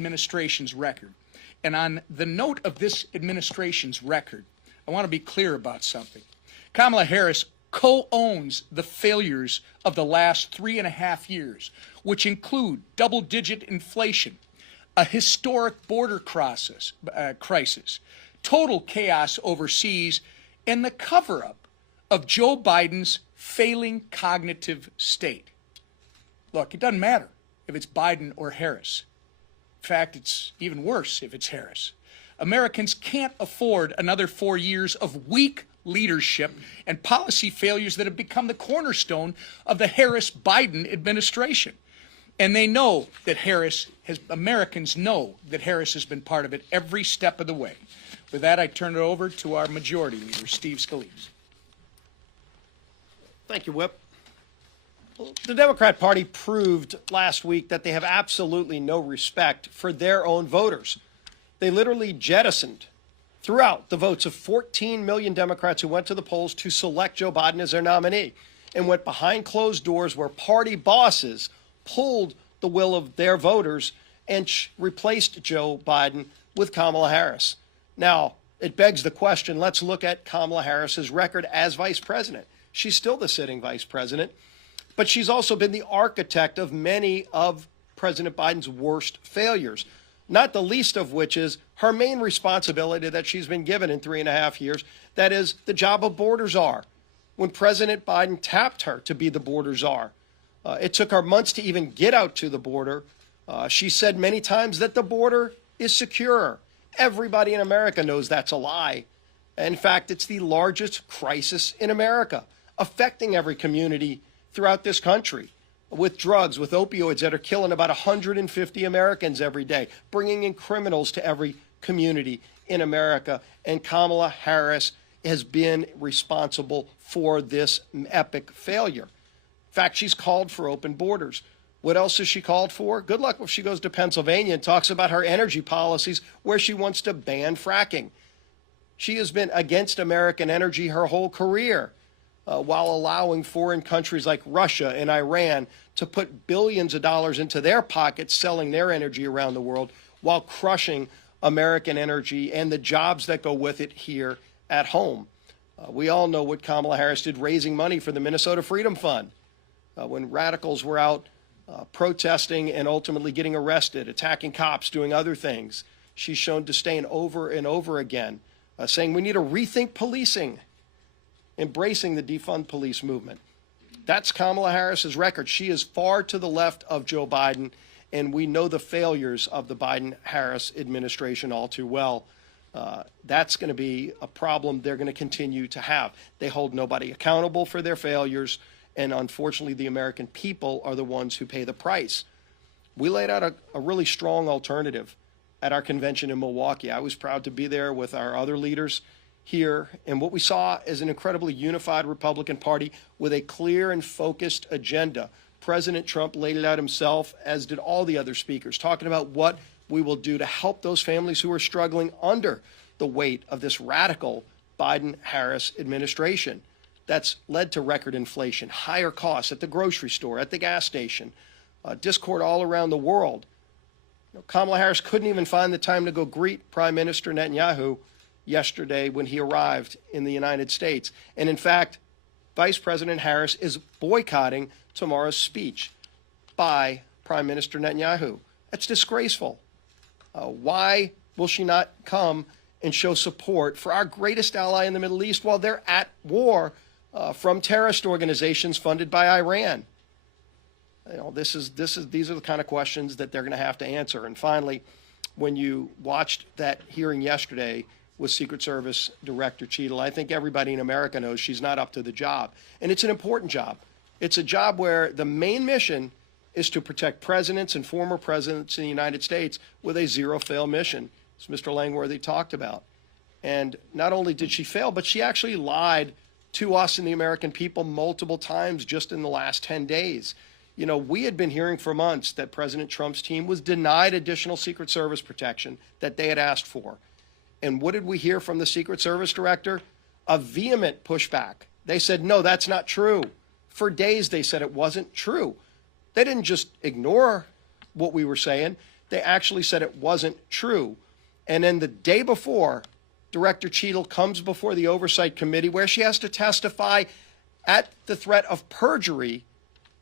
administration's record. And on the note of this administration's record, I want to be clear about something. Kamala Harris co-owns the failures of the last 3.5 years, which include double-digit inflation, a historic border crisis, total chaos overseas, and the cover-up of Joe Biden's failing cognitive state. Look, it doesn't matter if it's Biden or Harris. In fact, it's even worse if it's Harris. Americans can't afford another 4 years of weak leadership and policy failures that have become the cornerstone of the Harris-Biden administration. And they know that Americans know that Harris has been part of it every step of the way. With that, I turn it over to our majority leader, Steve Scalise. Thank you, Whip. The Democrat Party proved last week that they have absolutely no respect for their own voters. They literally jettisoned throughout the votes of 14 million Democrats who went to the polls to select Joe Biden as their nominee and went behind closed doors where party bosses pulled the will of their voters and replaced Joe Biden with Kamala Harris. Now, it begs the question, let's look at Kamala Harris's record as vice president. She's still the sitting vice president, but she's also been the architect of many of President Biden's worst failures, not the least of which is her main responsibility that she's been given in 3.5 years, that is the job of border czar. When President Biden tapped her to be the border czar, it took her months to even get out to the border. She said many times that the border is secure. Everybody in America knows that's a lie. In fact, it's the largest crisis in America, affecting every community throughout this country, with drugs, with opioids that are killing about 150 Americans every day, bringing in criminals to every community in America. And Kamala Harris has been responsible for this epic failure. In fact, she's called for open borders. What else has she called for? Good luck if she goes to Pennsylvania and talks about her energy policies where she wants to ban fracking. She has been against American energy her whole career, while allowing foreign countries like Russia and Iran to put billions of dollars into their pockets, selling their energy around the world, while crushing American energy and the jobs that go with it here at home. We all know what Kamala Harris did raising money for the Minnesota Freedom Fund when radicals were out protesting and ultimately getting arrested, attacking cops, doing other things. She's shown disdain over and over again, saying we need to rethink policing, embracing the defund police movement. That's Kamala Harris's record. She is far to the left of Joe Biden, and we know the failures of the Biden-Harris administration all too well. That's going to be a problem they're going to continue to have. They hold nobody accountable for their failures, and unfortunately, the American people are the ones who pay the price. We laid out a really strong alternative at our convention in Milwaukee. I was proud to be there with our other leaders here, and what we saw is an incredibly unified Republican Party with a clear and focused agenda. President Trump laid it out himself, as did all the other speakers, talking about what we will do to help those families who are struggling under the weight of this radical Biden-Harris administration that's led to record inflation, higher costs at the grocery store, at the gas station, discord all around the world. Kamala Harris couldn't even find the time to go greet Prime Minister Netanyahu yesterday when he arrived in the United States. And in fact, Vice President Harris is boycotting tomorrow's speech by Prime Minister Netanyahu. That's disgraceful. Why will she not come and show support for our greatest ally in the Middle East while they're at war from terrorist organizations funded by Iran? These are the kind of questions that they're going to have to answer. And finally, when you watched that hearing yesterday with Secret Service Director Cheadle, I think everybody in America knows she's not up to the job. And it's an important job. It's a job where the main mission is to protect presidents and former presidents in the United States with a zero-fail mission, as Mr. Langworthy talked about. And not only did she fail, but she actually lied to us and the American people multiple times just in the last 10 days. You know, we had been hearing for months that President Trump's team was denied additional Secret Service protection that they had asked for. And what did we hear from the Secret Service director? A vehement pushback. They said, no, that's not true. For days, they said it wasn't true. They didn't just ignore what we were saying. they actually said it wasn't true. And then the day before, Director Cheadle comes before the Oversight Committee where she has to testify at the threat of perjury.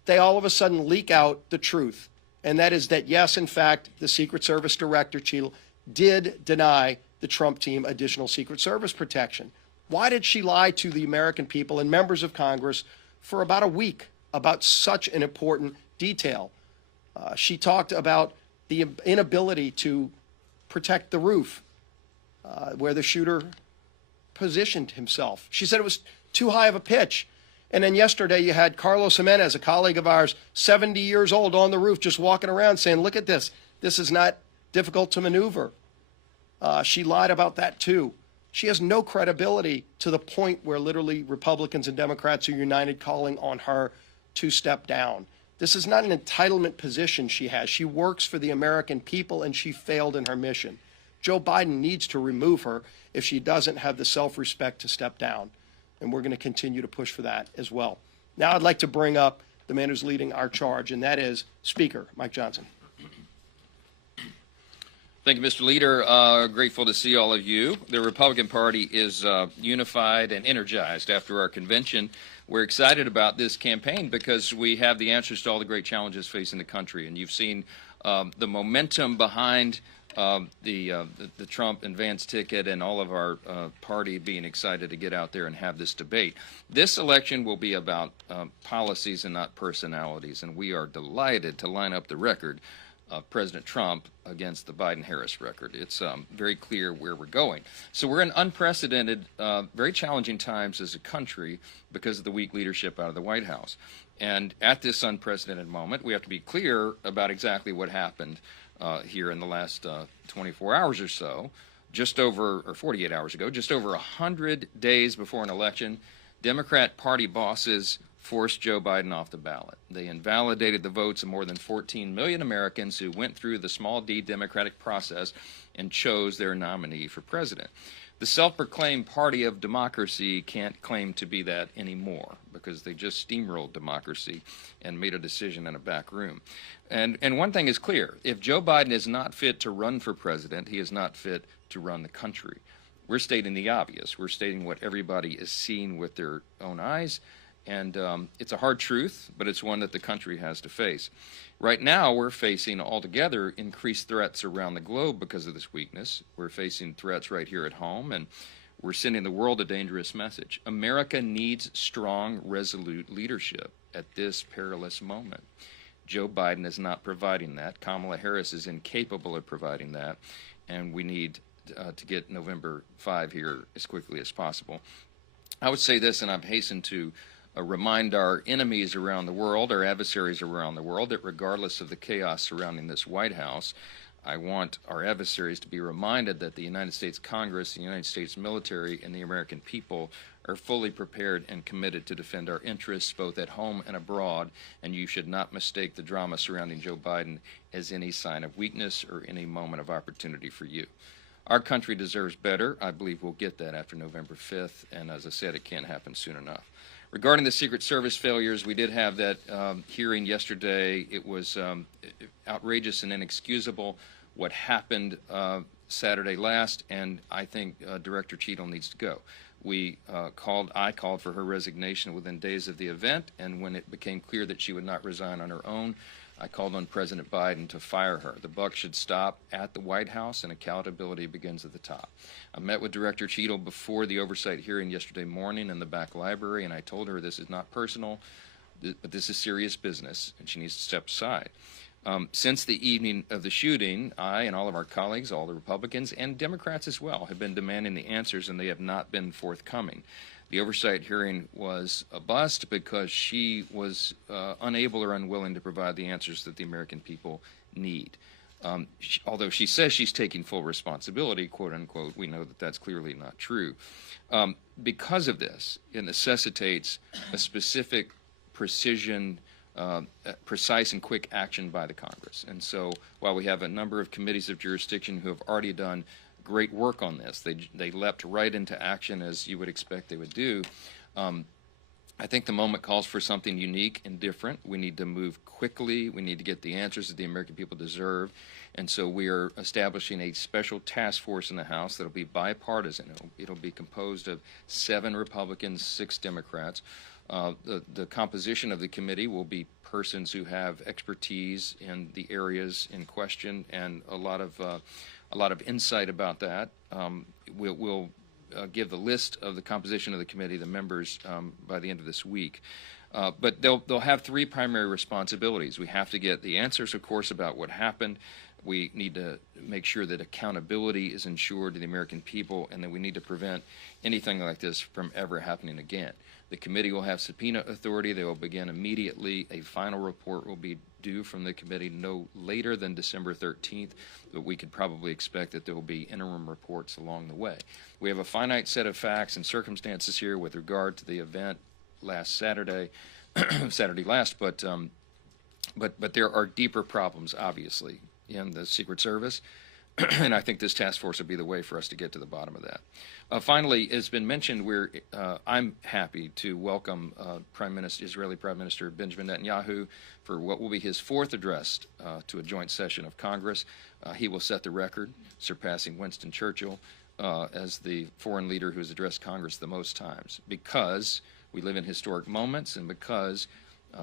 They all of a sudden leak out the truth. And that is that, yes, in fact, the Secret Service Director Cheadle did deny the Trump team additional Secret Service protection. Why did she lie to the American people and members of Congress for about a week about such an important detail? She talked about the inability to protect the roof where the shooter positioned himself. She said it was too high of a pitch. And then yesterday you had Carlos Jimenez, a colleague of ours, 70 years old, on the roof just walking around saying, look at this. This is not difficult to maneuver. She lied about that too. She has no credibility to the point where literally Republicans and Democrats are united calling on her to step down. This is not an entitlement position she has. She works for the American people, and she failed in her mission. Joe Biden needs to remove her if she doesn't have the self-respect to step down. And we're going to continue to push for that as well. Now I'd like to bring up the man who's leading our charge, and that is Speaker Mike Johnson. Thank you, Mr. Leader. Grateful to see all of you. The Republican Party is unified and energized after our convention. We're excited about this campaign because we have the answers to all the great challenges facing the country. And you've seen the momentum behind the Trump and Vance ticket and all of our party being excited to get out there and have this debate. This election will be about policies and not personalities. And we are delighted to line up the record of President Trump against the Biden-Harris record. It's very clear where we're going. So we're in unprecedented, very challenging times as a country because of the weak leadership out of the White House. And at this unprecedented moment, we have to be clear about exactly what happened here in the last 24 hours or so. Or 48 hours ago, just over 100 days before an election, Democrat Party bosses forced Joe Biden off the ballot. They invalidated the votes of more than 14 million Americans who went through the small d democratic process and chose their nominee for president. The self-proclaimed party of democracy can't claim to be that anymore because they just steamrolled democracy and made a decision in a back room. And one thing is clear. If Joe Biden is not fit to run for president, he is not fit to run the country. We're stating the obvious. We're stating what everybody is seeing with their own eyes. And it's a hard truth, but it's one that the country has to face. Right now, we're facing altogether increased threats around the globe because of this weakness. We're facing threats right here at home, and we're sending the world a dangerous message. America needs strong, resolute leadership at this perilous moment. Joe Biden is not providing that. Kamala Harris is incapable of providing that, and we need to get November 5 here as quickly as possible. I would say this, and I've hastened to remind our enemies around the world, our adversaries around the world, that regardless of the chaos surrounding this White House, I want our adversaries to be reminded that the United States Congress, the United States military, and the American people are fully prepared and committed to defend our interests both at home and abroad, and you should not mistake the drama surrounding Joe Biden as any sign of weakness or any moment of opportunity for you. Our country deserves better. I believe we'll get that after November 5th, and as I said, it can't happen soon enough. Regarding the Secret Service failures, we did have that hearing yesterday. It was outrageous and inexcusable what happened Saturday last, and I think Director Cheadle needs to go. I called for her resignation within days of the event, and when it became clear that she would not resign on her own, I called on President Biden to fire her. The buck should stop at the White House, and accountability begins at the top. I met with Director Cheadle before the oversight hearing yesterday morning in the back library, and I told her this is not personal, but this is serious business, and she needs to step aside. Since the evening of the shooting, I and all of our colleagues, all the Republicans and Democrats as well, have been demanding the answers, and they have not been forthcoming. The oversight hearing was a bust because she was unable or unwilling to provide the answers that the American people need. Although she says she's taking full responsibility, quote unquote, we know that that's clearly not true. Because of this, it necessitates a specific precision, precise and quick action by the Congress. And so while we have a number of committees of jurisdiction who have already done great work on this, they leapt right into action as you would expect they would do. I think the moment calls for something unique and different. We need to move quickly. We need to get the answers that the American people deserve. And so we are establishing a special task force in the House that'll be bipartisan. It'll be composed of 7 Republicans, 6 Democrats. The composition of the committee will be persons who have expertise in the areas in question and a lot of insight about that. We'll give the list of the composition of the committee, the members, by the end of this week. But they'll have 3 primary responsibilities. We have to get the answers, of course, about what happened. We need to make sure that accountability is ensured to the American people, and that we need to prevent anything like this from ever happening again. The committee will have subpoena authority. They will begin immediately. A final report will be due from the committee no later than December 13th, but we could probably expect that there will be interim reports along the way. We have a finite set of facts and circumstances here with regard to the event last Saturday, Saturday last, but there are deeper problems, obviously, in the Secret Service, and I think this task force will be the way for us to get to the bottom of that. Finally, it's been mentioned, I'm happy to welcome Israeli Prime Minister Benjamin Netanyahu for what will be his 4th address to a joint session of Congress. He will set the record, surpassing Winston Churchill as the foreign leader who has addressed Congress the most times, because we live in historic moments and because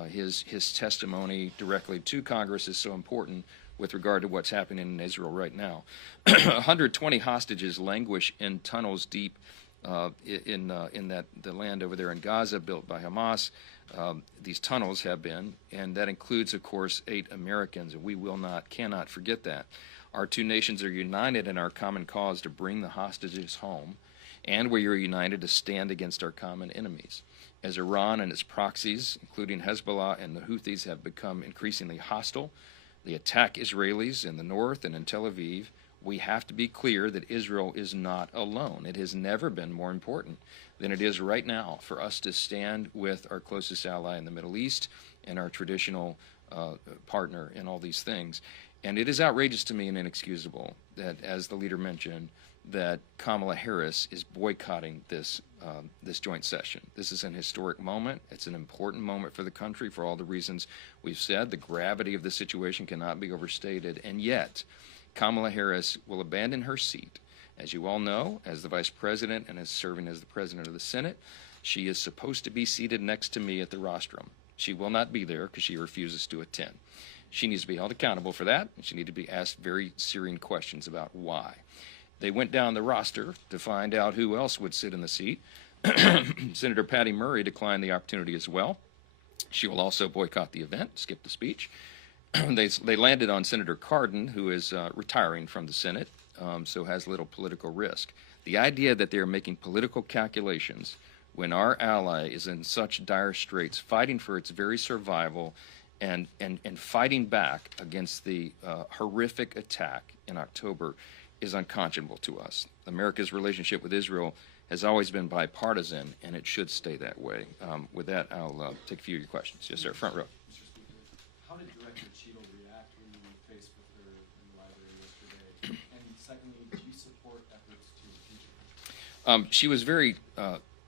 his testimony directly to Congress is so important with regard to what's happening in Israel right now. 120 hostages languish in tunnels deep in the land over there in Gaza built by Hamas. These tunnels have been, and that includes, of course, 8 Americans, and we cannot forget that. Our 2 nations are united in our common cause to bring the hostages home, and we are united to stand against our common enemies. As Iran and its proxies, including Hezbollah and the Houthis, have become increasingly hostile, they attack Israelis in the north and in Tel Aviv, we have to be clear that Israel is not alone. It has never been more important than it is right now for us to stand with our closest ally in the Middle East and our traditional partner in all these things. And it is outrageous to me and inexcusable that, as the leader mentioned, that Kamala Harris is boycotting this joint session. This is an historic moment. It's an important moment for the country for all the reasons we've said. The gravity of the situation cannot be overstated. And yet, Kamala Harris will abandon her seat. As you all know, as the Vice President and as serving as the President of the Senate, she is supposed to be seated next to me at the rostrum. She will not be there because she refuses to attend. She needs to be held accountable for that, and she needs to be asked very searing questions about why. They went down the roster to find out who else would sit in the seat. Senator Patty Murray declined the opportunity as well. She will also boycott the event, skip the speech. They landed on Senator Cardin, who is retiring from the Senate, so has little political risk. The idea that they are making political calculations when our ally is in such dire straits, fighting for its very survival and fighting back against the horrific attack in October is unconscionable to us. America's relationship with Israel has always been bipartisan, and it should stay that way. With that, I'll take a few of your questions. Yes, sir, front row. Mr. Speaker, how did Director Cheadle react when you were faced with her in the library yesterday? And secondly, do you support efforts to impeach her? She was very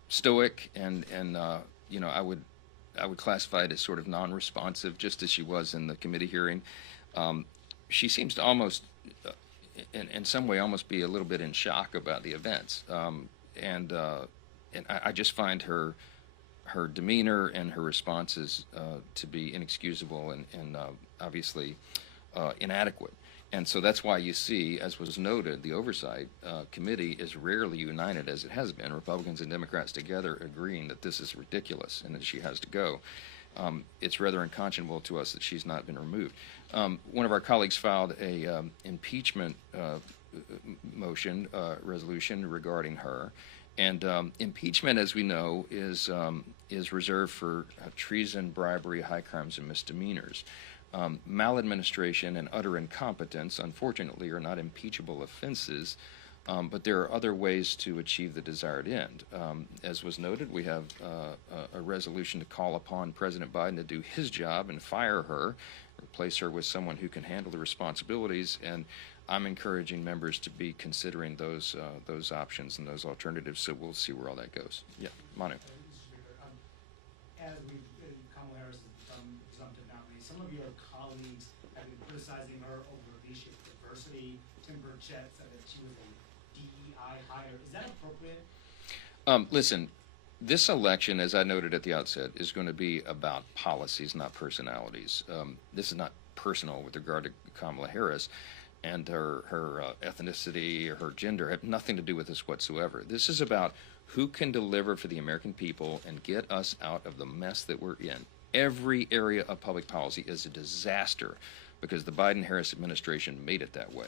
stoic, and I would classify it as sort of non-responsive, just as she was in the committee hearing. She seems to almost, in some way, almost be a little bit in shock about the events, and I just find her demeanor and her responses to be inexcusable and obviously inadequate. And so that's why you see, as was noted, the Oversight Committee is rarely united as it has been, Republicans and Democrats together agreeing that this is ridiculous and that she has to go. It's rather unconscionable to us that she's not been removed. One of our colleagues filed a impeachment resolution regarding her. And impeachment, as we know, is reserved for treason, bribery, high crimes, and misdemeanors. Maladministration and utter incompetence, unfortunately, are not impeachable offenses, but there are other ways to achieve the desired end. As was noted, we have a resolution to call upon President Biden to do his job and fire her, replace her with someone who can handle the responsibilities, and I'm encouraging members to be considering those options and those alternatives, so we'll see where all that goes. Yeah, Manu. as Kamala Harris has become presumptive nominee, some of your colleagues have been criticizing her over the issue of diversity. Tim Burchett said that she was a DEI hire. Is that appropriate? Listen, this election, as I noted at the outset, is going to be about policies, not personalities. This is not personal with regard to Kamala Harris and her ethnicity or her gender. Have nothing to do with this whatsoever. This is about who can deliver for the American people and get us out of the mess that we're in. Every area of public policy is a disaster because the Biden-Harris administration made it that way.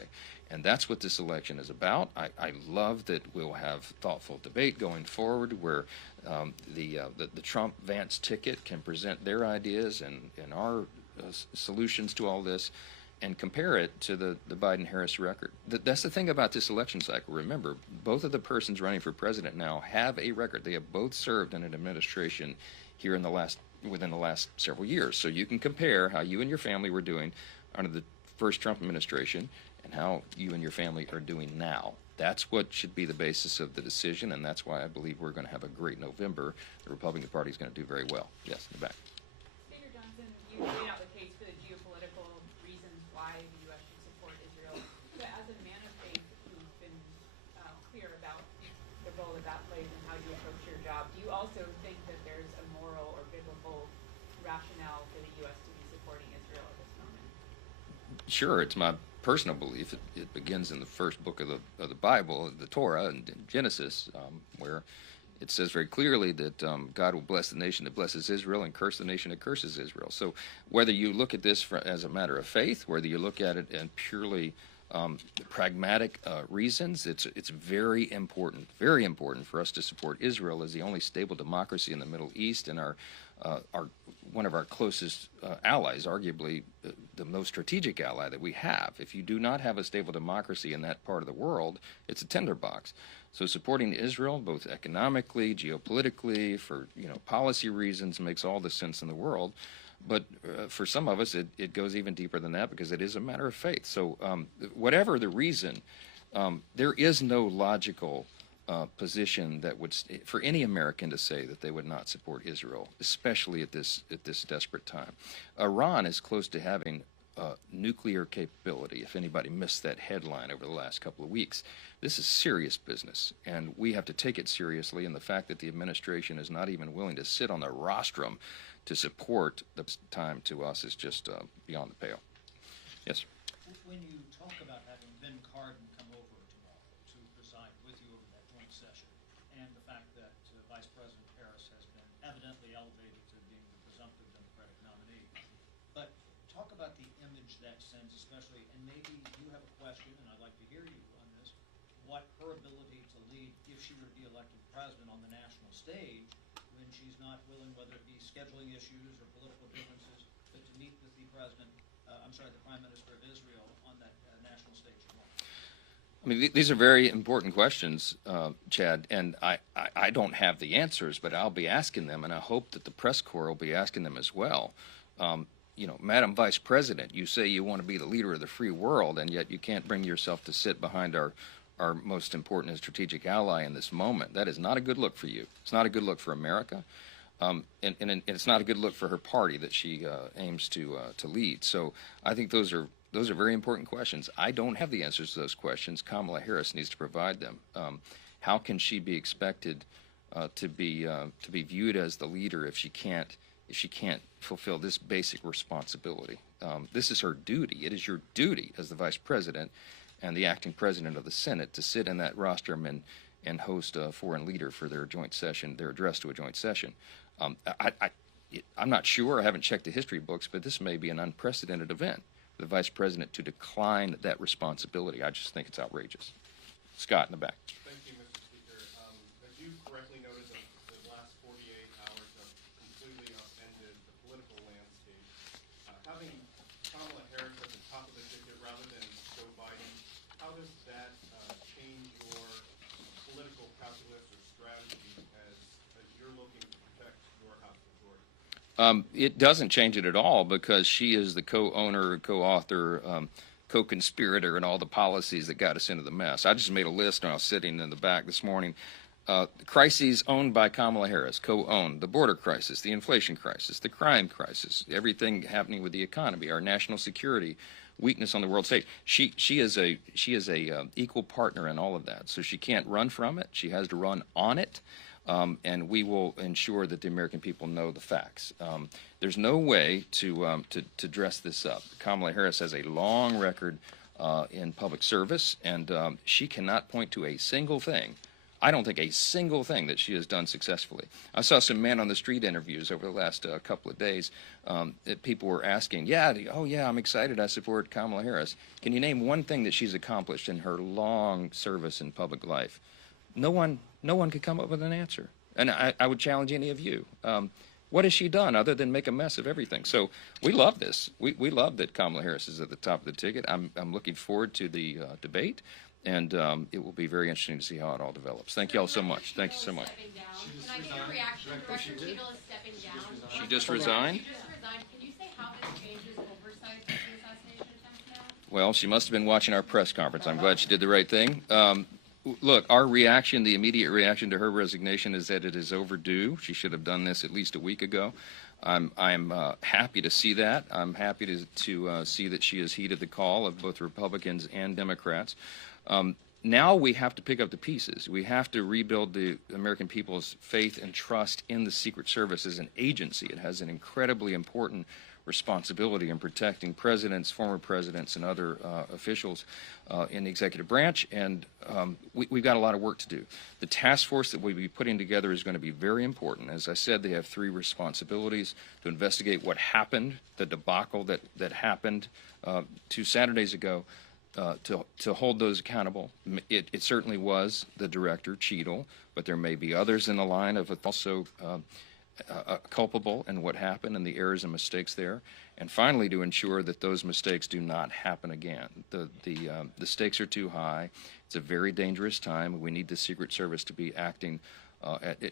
And that's what this election is about. I love that we'll have thoughtful debate going forward where the Trump-Vance ticket can present their ideas and our solutions to all this and compare it to the Biden-Harris record. That's the thing about this election cycle. Remember, both of the persons running for president now have a record. They have both served in an administration here within the last several years. So you can compare how you and your family were doing under the first Trump administration and how you and your family are doing now. That's what should be the basis of the decision, and that's why I believe we're going to have a great November. The Republican Party is going to do very well. Yes, in the back. Senator Johnson, you laid out the case for the geopolitical reasons why the U.S. should support Israel. But as a man of faith who's been clear about the role that that plays and how you approach your job, do you also think that there's a moral or biblical rationale for the U.S. to be supporting Israel at this moment? Sure, it's my personal belief. It begins in the first book of the Bible, the Torah, and in Genesis, where it says very clearly that God will bless the nation that blesses Israel and curse the nation that curses Israel. So whether you look at this as a matter of faith, whether you look at it in purely pragmatic reasons, it's very important for us to support Israel as the only stable democracy in the Middle East and our one of our closest allies, arguably the most strategic ally that we have. If you do not have a stable democracy in that part of the world, it's a tinderbox. So supporting Israel, both economically, geopolitically, for policy reasons, makes all the sense in the world. But for some of us, it goes even deeper than that because it is a matter of faith. So whatever the reason, there is no logical position that would, for any American to say that they would not support Israel, especially at this desperate time. Iran is close to having nuclear capability. If anybody missed that headline over the last couple of weeks, this is serious business, and we have to take it seriously. And the fact that the administration is not even willing to sit on the rostrum to support the time to us is just beyond the pale. Yes. When you talk about having Ben Cardin come over tomorrow to preside with you over that joint session, and the fact that Vice-President Harris has been evidently elevated to being the presumptive Democratic nominee, but talk about the image that sends, especially, and maybe you have a question, and I'd like to hear you on this, what her ability to lead, if she were to be elected president on the national stage, when she's not willing, whether it be scheduling issues or political differences, but to meet with the Prime Minister of Israel on that national stage tomorrow. I mean, these are very important questions, Chad, and I don't have the answers, but I'll be asking them, and I hope that the press corps will be asking them as well. Madam Vice President, you say you want to be the leader of the free world, and yet you can't bring yourself to sit behind our most important and strategic ally in this moment. That is not a good look for you. It's not a good look for America, and it's not a good look for her party that she aims to lead. So I think those are very important questions. I don't have the answers to those questions. Kamala Harris needs to provide them. How can she be expected to be viewed as the leader if she can't fulfill this basic responsibility? This is her duty. It is your duty as the Vice President and the acting President of the Senate to sit in that rostrum and host a foreign leader for their joint session, their address to a joint session. I'm not sure. I haven't checked the history books, but this may be an unprecedented event for the Vice President to decline that responsibility. I just think it's outrageous. Scott in the back. Thank you, Mr. Speaker. As you correctly noted, the last 48 hours have completely upended the political landscape. Having Kamala Harris at the top of the ticket rather than Joe Biden, how does that change your political calculus or strategy as you're looking to protect your House majority? It doesn't change it at all because she is the co-owner, co-author, co-conspirator in all the policies that got us into the mess. I just made a list when I was sitting in the back this morning crises owned by Kamala Harris, co-owned, the border crisis, the inflation crisis, the crime crisis, everything happening with the economy, our national security, weakness on the world stage. She is a equal partner in all of that. So she can't run from it. She has to run on it. And we will ensure that the American people know the facts. There's no way to dress this up. Kamala Harris has a long record in public service, and she cannot point to a single thing. I don't think a single thing that she has done successfully. I saw some man on the street interviews over the last couple of days that people were asking, oh yeah, I'm excited, I support Kamala Harris. Can you name one thing that she's accomplished in her long service in public life? No one could come up with an answer. And I would challenge any of you. What has she done other than make a mess of everything? So we love this. We love that Kamala Harris is at the top of the ticket. I'm looking forward to the debate. And it will be very interesting to see how it all develops. Thank you all so much. Thank you so much. Can I get your reaction? Director Cheadle is stepping down. She just resigned? She just resigned. Can you say how this changes oversight of the assassination attempt now? Well, she must have been watching our press conference. I'm glad she did the right thing. Look, our reaction, the immediate reaction to her resignation is that it is overdue. She should have done this at least a week ago. I'm happy to see that. I'm happy to see that she has heeded the call of both Republicans and Democrats. Now we have to pick up the pieces. We have to rebuild the American people's faith and trust in the Secret Service as an agency. It has an incredibly important responsibility in protecting presidents, former presidents, and other officials in the executive branch, and we've got a lot of work to do. The task force that we'll be putting together is going to be very important. As I said, they have three responsibilities: to investigate what happened, the debacle that happened 2 Saturdays ago, to hold those accountable. It certainly was the director, Cheadle, but there may be others in the line of also culpable in what happened and the errors and mistakes there. And finally, to ensure that those mistakes do not happen again. The stakes are too high. It's a very dangerous time. We need the Secret Service to be acting,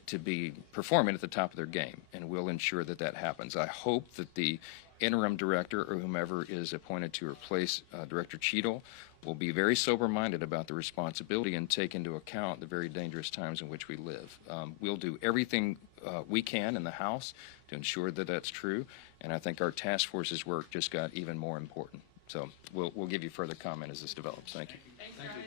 to be performing at the top of their game, and we'll ensure that that happens. I hope that the interim director or whomever is appointed to replace Director Cheadle will be very sober-minded about the responsibility and take into account the very dangerous times in which we live. We'll do everything we can in the House to ensure that that's true, and I think our task force's work just got even more important. So we'll give you further comment as this develops. Thank you. Thanks, guys.